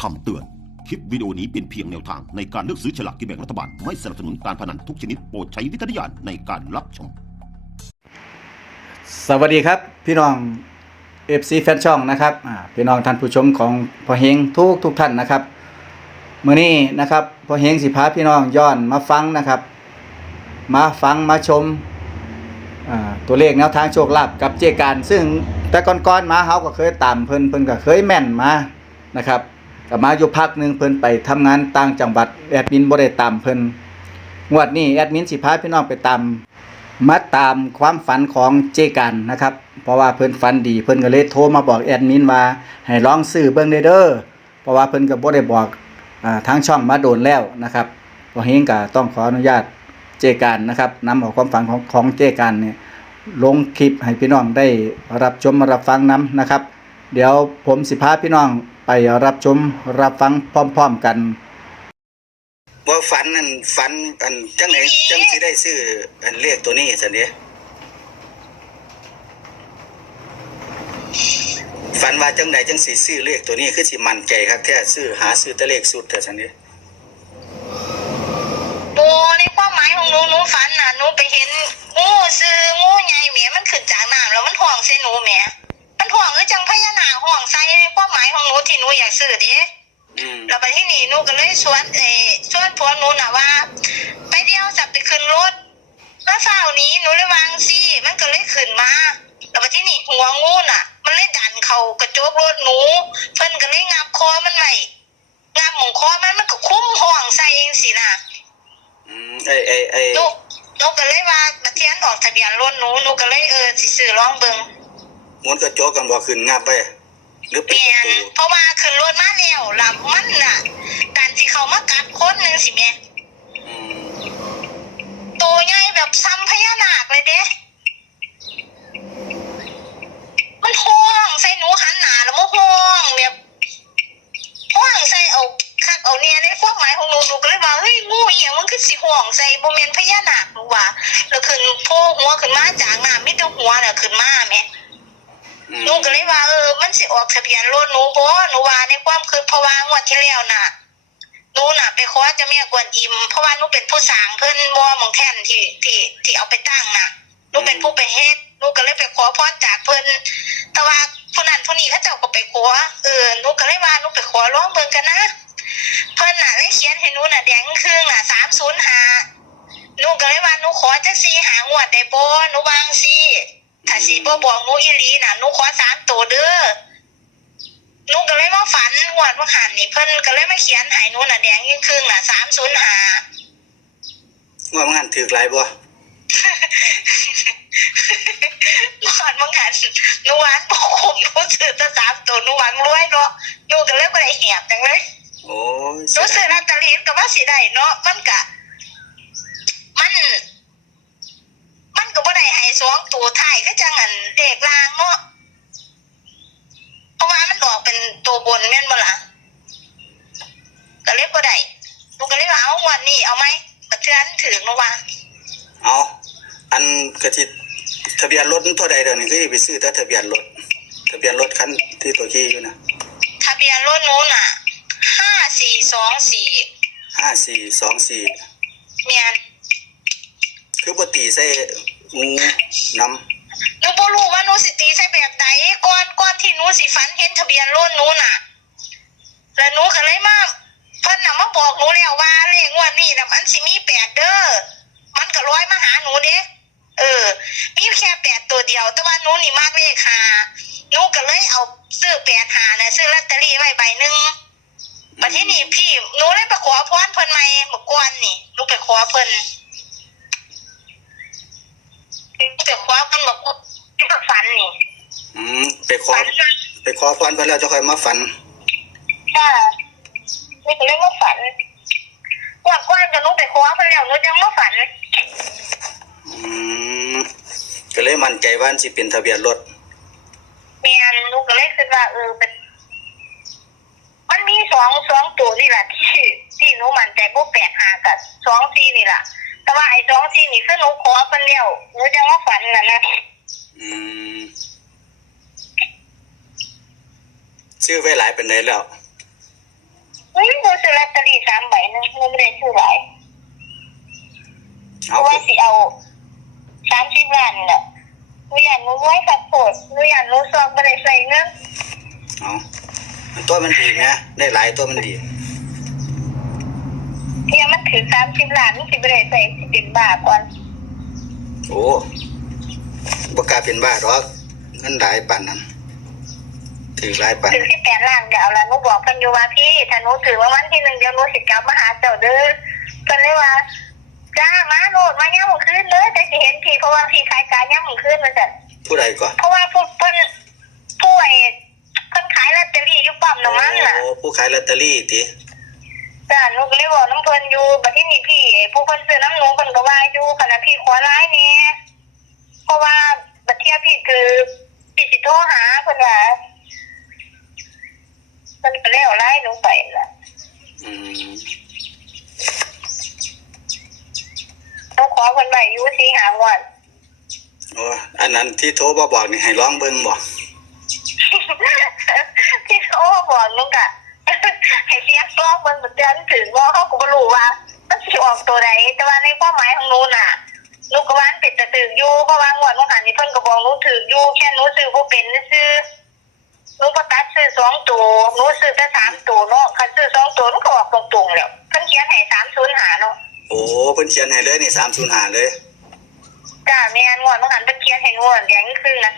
คำเตือน คลิปวิดีโอนี้เป็นเพียงแนวทางในการเลือกซื้อฉลากกินแบ่งรัฐบาล ไม่สนับสนุนการพนันทุกชนิดโปรดใช้วิจารณญาณในการรับชม สวัสดีครับ พี่น้อง FC แฟนช่องนะครับอ่าพี่น้องท่านผู้ชมของพ่อเฮงทุกทุกท่านนะครับมื้อนี้นะครับพ่อเฮงสิพาพี่น้องย้อนมาฟังนะครับ มาฟังมาชมอ่าตัวเลขแนวทางโชคลาภกับเจการ ซึ่งแต่ก่อนๆมาเฮาก็เคยตามเพิ่นเพิ่นก็เคยแม่นมานะครับ ก็มาอยู่พักหนึ่งเพิ่นไปทำงานต่างจังหวัดแอดมินบ่ได้ตามเพิ่นงวดนี้แอดมินสิพาพี่น้องไปตามมาตามความฝันของเจกันนะครับ เพราะว่าเพิ่นฝันดีเพิ่นก็เลยโทรมาบอกแอดมินว่าให้ลองซื้อเบิ่งเด้อเพราะว่าเพิ่นก็บ่ได้บอกอ่าทางช่องมาโดนแล้วนะครับบ่เฮงก็ต้องขออนุญาตเจกันนะครับนำเอาความฝันของของเจกันเนี่ยลงคลิปให้พี่น้องได้รับชมรับฟังนํนะครับ เดี๋ยวผมสิพาพี่น้อง ไปรับชมรับฟังพร้อมๆกันว่าฝันนั่นฝันอันจังไหนจังสิได้ซื้ออันเลขตัวนี้สันเดียฝันว่าจังไหนจังสิซื้อเลขตัวนี้คือสิมั่นใจครับแค่ซื้อหาซื้อแต่เลขสุดเถอะสันเดียโบในความหมายของหนูหนูฝันน่ะหนูไปเห็นงูซื้องูใหญ่แหมมันขึ้นจากน้ำแล้วมันห่วงใส่หนูแหมมัน ห่วงคือจังพญานาคห่วงใส่ในความหมายของหนูที่หนูอยากซื้อเดิอืมแล้วไปที่นี่หนูก็เลยชวนเออชวนผัวหนูน่ะว่า ไปเดียวสับไปขึ้นรถแล้วเช้านี้หนูเลยวางซีมันก็เลยขึ้นมาแล้วไปที่นี่หัวงูน่ะ มันเลยดันเขากระโจกรถหนูเพิ่นก็เลยงับคอมันไว้งับหมองคอมันมันก็คุ้มห่วงใส่เองสิน่ะอืมไอ้ไอ้ไอ้หนูหนูก็เลยว่าเทียนออกทะเบียนรถหนูหนูก็เลยเออสิซื้อลองเบิ่ง หมุนกระโจกกันบ่ขึ้นงับไปหรือปิดแม่ประนตูเพราะว่าขึ้นรถมาแล้วล่ะมันน่ะการที่เขามากัดคนหนึงสิแม่อืมโตใหญ่แบบซ้ำพญานาคเลยเด้มันห้องใส่หนูหันหน้าแล้วมันห้องแบบห้องใส่เอาคักเอาเนี่ยในความหมายของหนูหนูก็เลยว่าเฮ้ยงูเหี้ยมันคือสิห้องใส่บ่แม่นพญานาคหนูว่าแล้วขึ้นโผล่หัวขึ้นมาจากน้ำมีแต่หัวน่ะขึ้นมาแม่อืมห นูก็เลยว่าเออมันสิออกทะเบียนรถหนูบ่หนูว่าในความคือเพราะว่างวดที่แล้วน่ะหนูน่ะไปขอเจะแม่กวนอิมเพราะว่าหนูเป็นผู้สร้างเพิ่นบ่หมองแท่นที่ที่ที่เอาไปตั้งน่ะหนูเป็นผู้ไปเฮ็ดหนูก็เลยไปขอพรจากเพิ่นแต่ว่าผู้นั้นผู้นี้เขาเจ้าก็ไปขอเออหนูก็เลยว่าหนูไปขอร้องเบิ่งกันนะเพิ่นน่ะเลยเขียนให้หนูน่ะแดงครึ่งน่ะ305หนูก็เลยว่าหนูขอจักซี่หางวดได้บ่หนูวางซี่ ถ้าสีบ่บอกหนูอีหลีน่ะหนูขอสามตัวเด้อหนูก็เลยมาฝันงวดว่าหันนี่เพิ่นก็เลยมาเขียนให้หนูน่ะแดงยิ่งครึ่งน่ะสามศูนย์หาว่ามันหันถือหลายบ่งวดว่าหันหนูหวานบอกคุมหนูซื้อแต่สามตัวหนูหวังรวยเนาะหนูก็เลยบ่ได้แหบจังเลยโอ้ยหนูซื้อลอตเตอรี่ก็ว่าสิได้เนาะมันก็มัน มันก็บ่ได้ให้ สองตัวท้ายก็จังอันเด็กลางเนาะเพราะว่ามันออกเป็นตัวบนแม่นบ่ล่ะก็เลยบ่ได้หนูก็เลยว่าเอางวันนี้เอาไหมกระเทือนถึงเนาะว่าเอาอันกระทิทะเบียนรถมันเท่าใดเดี๋ยวนี้คือไปซื้อแต่ทะเบียนรถทะเบียนรถคันที่ตัวขี่อยู่นะทะเบียนรถหนูน่ะห้าสี่สองสี่ห้าสี่สองสี่เมียน คือปตีใส่งู นหนูบ่รู้ว่าหนูสิตีใส่แบบใดก่อนก่อนที่หนูสิฝันเห็นทะเบียนรถหนูน่ะ แล้วหนูก็เลยมาเพิ่นน่ะมาบอกหนูแล้วว่าเลขงวดนี้น่ะมันสิมีแปดเด้อมันก็ร้อยมาหาหนูเด้เออ มีแค่แปดตัวเดียว แต่ว่าหนูนี่มากเลขหาหนูก็เลยเอาซื้อแปดหาน่ะซื้อลอตเตอรี่ไว้ใบหนึ่งำบัดที่นี่พี่หนูเลยไปขอพรเพิ่นใหม่เมื่อก่อนนี่หนูไปขอเพิ่น ไปขอเพิ่นบอกว่าที่ฝันนี่อืมไปขอ ฝันจ้ะไปขอพรเพิ่นแล้วจะค่อยมาฝันค่ะนี่ก็เรียกว่าฝันก่อนก่อนจะหนูไปขอเพิ่นแล้วหนูจังมาฝันอืมก็เลยมั่นใจว่าสิเป็นทะเบียนรถ เมียนหนูก็เลยคิดว่าเออเป็นมันมีสองสองตัวนี่แหละที่ที่หนูมั่นใจพวกแปดหากับสองสี่นี่แหละ แต่ว่าไอ้สองสี่นี่คือหนูขอเพิ่นแล้วหนูจะมาฝันน่ะนะอืมซื้อไว้หลายเป็นไหนแล้วอุ้ยหนูซื้อลอตเตอรี่สามใบนึงหนูไม่ได้ซื้อหลายเพอาราะว่าสิเอาสามสิบล้านน่ะหนูอยากหนูไว้สักโพดหนูอยากหนูซองบ่ได้ใส่เงินเอามัตัวมันดีนะได้หลายตัวมันดี เที่ยมันถือ30ล้านมันสิบ่ได้ใส่สิเป็นบ้าก่อนโอ้บ่กล้าเป็นบ้าหรอกเงินหลายปานนั้นถือหลายปานถือ18ล้านก็เอาละหนูบอกเพิ่นอยู่ว่าพี่ถ้าหนูถือว่าวันที่หนึ่งเดี๋ยวหนูสิกลับมาหาเจ้าเด้อเพิ่นเลยว่าจ้ามาโลดมาย่ำคืนเลยแต่สิเห็นพี่เพราะว่าพี่ขายการย่ำคืนมันจะผู้ใดก่อนเพราะว่าผู้เพิ่นผู้ไอ้เพิ่นขายลอตเตอรี่อยู่ปั๊มน้ำมันน่ะโอ้ผู้ขายลอตเตอรี่ติ จ้าหนูก็เลยบอกน้ำเพิ่นอยู่บัดที่นี่พี่ผู้เพิ่นซื้อน้ำหนูเพิ่นก็ว่าอยู่ขณะพี่ขอร้ายแนี่ยเพราะว่าบัดเทียพี่คือพี่สิโทรหาเพิ่นว่าเพิ่นก็เลยเอาไล่หนูไปน่ะอืมหนูขอเพิ่นไว้อยู่สิหางวดโอ้อันนั้นที่โทรมาบอกนี่ให้ร้องเบิ่งบ่พี่โอ้บอกหนูกะ ให้เสียงร้องเบิ่งเหมือนกันถึงว่าเขาก็บ่รู้ว่ามันสิออกตัวใดแต่ว่าในความหมายของหนูน่ะหนูก็ว่ามันเป็นจะถึงอยู่เพราะว่างวดว่าหันนี่เพิ่นก็บอกหนูถึงอยู่แค่หนูซื้อบ่เป็นซื่อหนูก็ตัดซื้อสองตัวหนูซื้อแต่สามตัวเนาะคันซื้อสองตัวหนูก็ออกตรงๆแล้วเพิ่นเขียนให้305เนาะโอ้เพิ่นเขียนให้เลยนี่305เลยจ้าแม่นงวดว่าหันเพิ่นเขียนให้งวดอย่างนี้คือน่ะ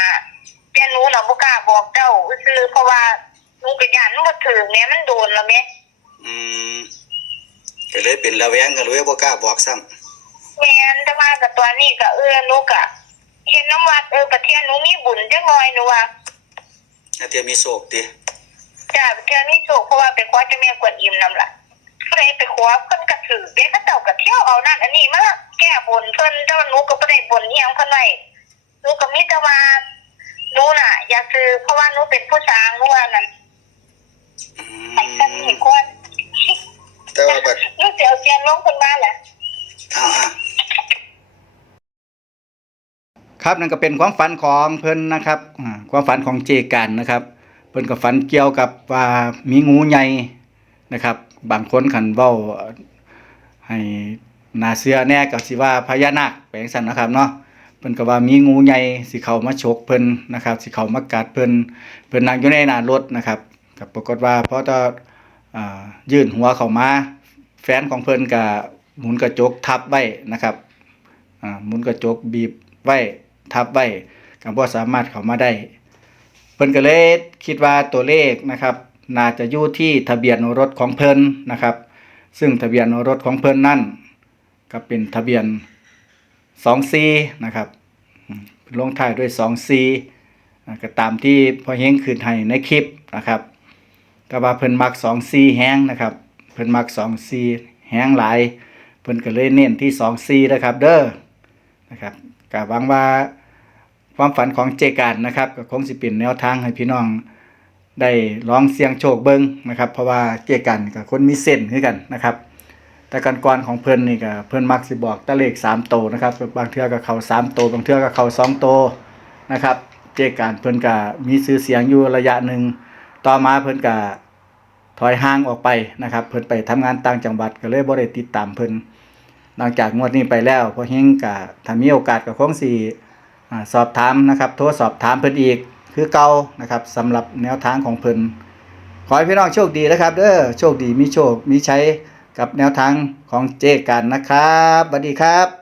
305แต่หนูน่ะบ่กล้าบอกเจ้าซื่อเพราะว่า หนูก็ย่านมันบ่ถึงแม่มันโดนแล้วแม่อืมก็เลยเป็นระแวงกันเลยบ่กล้าบอกซ้ำแม่นแต่ว่ากับตัวนี้ก็เออหนูก็เห็นน้ำวัดเออประเทศหนูมีบุญจังหน่อยหนูว่าถ้าเทียมีโศกติจ้าประเทศมีโชคเพราะว่าไปคว้าเจ้าแม่กวนอิมนำล่ะผู้ใดไปคว้าเพิ่นก็ถือเด็กเขาเจ้าก็เที่ยวเอานั่นอันนี้มาแก้บนเพิ่นแต่ว่าหนูก็บ่ได้บนอีหยังเพิ่นไว้หนูก็มีแต่ว่าหนูน่ะ อยากซื้อเพราะว่าหนูเป็นผู้สร้างหนูว่านั่นอื ไอ้กันมนี่คนแต่ว่าบัดหนูสิเอาเจียนลงเพิ่นมาแหละอ้าวๆครับนั่นก็เป็นความฝันของเพิ่นนะครับอ่าความฝันของเจกันนะครับ เพิ่นก็ฝันเกี่ยวกับว่ามีงูใหญ่นะครับ บางคนคันเว้าให้น่าเชื่อแน่ก็สิว่าพญานาคแปลงซั่นนะครับเนาะเพิ่นก็ว่ามีงูใหญ่สิเข้ามาฉกเพิ่นนะครับ สิเข้ามากัดเพิ่นเพิ่นนั่งอยู่ในหน้ารถนะครับ ก็ปรากฏว่าพอตอยื่นหัวเข้ามา แฟนของเพิ่นก็หมุนกระจกทับไว้นะครับหมุนกระจกบีบไว้ทับไว้ก็บ่สามารถเข้ามาได้ เพิ่นก็เลยคิดว่าตัวเลขนะครับ น่าจะอยู่ที่ทะเบียนรถของเพิ่นนะครับ ซึ่งทะเบียนรถของเพิ่นนั่นก็เป็นทะเบียน24นะครับลงท้ายด้วย24ก็ตามที่พอเฮงคืนให้ในคลิปนะครับ ก็ว่าเพิ่นมัก24แฮงนะครับ เพิ่นมัก24แฮงหลาย เพิ่นก็เลยเน้นที่24นะครับ เด้อนะครับก็หวังว่าความฝันของเจกันนะครับก็คงสิเป็นแนวทางให้พี่น้องได้ลองเสี่ยงโชคเบิ่งนะครับ เพราะว่าเจกันกับคนมีเส้นคือกันนะครับ แต่กันก่อนของเพิ่นนี่ก็เพิ่นมักสิบอกตะเลข3โตนะครับบางเทื่อก็เข้า3โตบางเทื่อก็เข้า2โตนะครับ เจกันเพิ่นก็มีชื่อเสียงอยู่ระยะหนึ่ง ต่อมาเพิ่นก็ถอยห่างออกไปนะครับ เพิ่นไปทำงานต่างจังหวัดก็เลยบ่ได้ติดตามเพิ่นหลังจากงวดนี้ไปแล้วพอเฮงก็ถ้ามีโอกาสก็คงสิอ่สอบถามนะครับ โทรสอบถามเพิ่นอีกคือเก่านะครับสำหรับแนวทางของเพิ่นขอให้พี่น้องโชคดีนะครับเด้อโชคดีมีโชคมีใช้กับแนวทางของเจกันนะครับสวัสดีครับ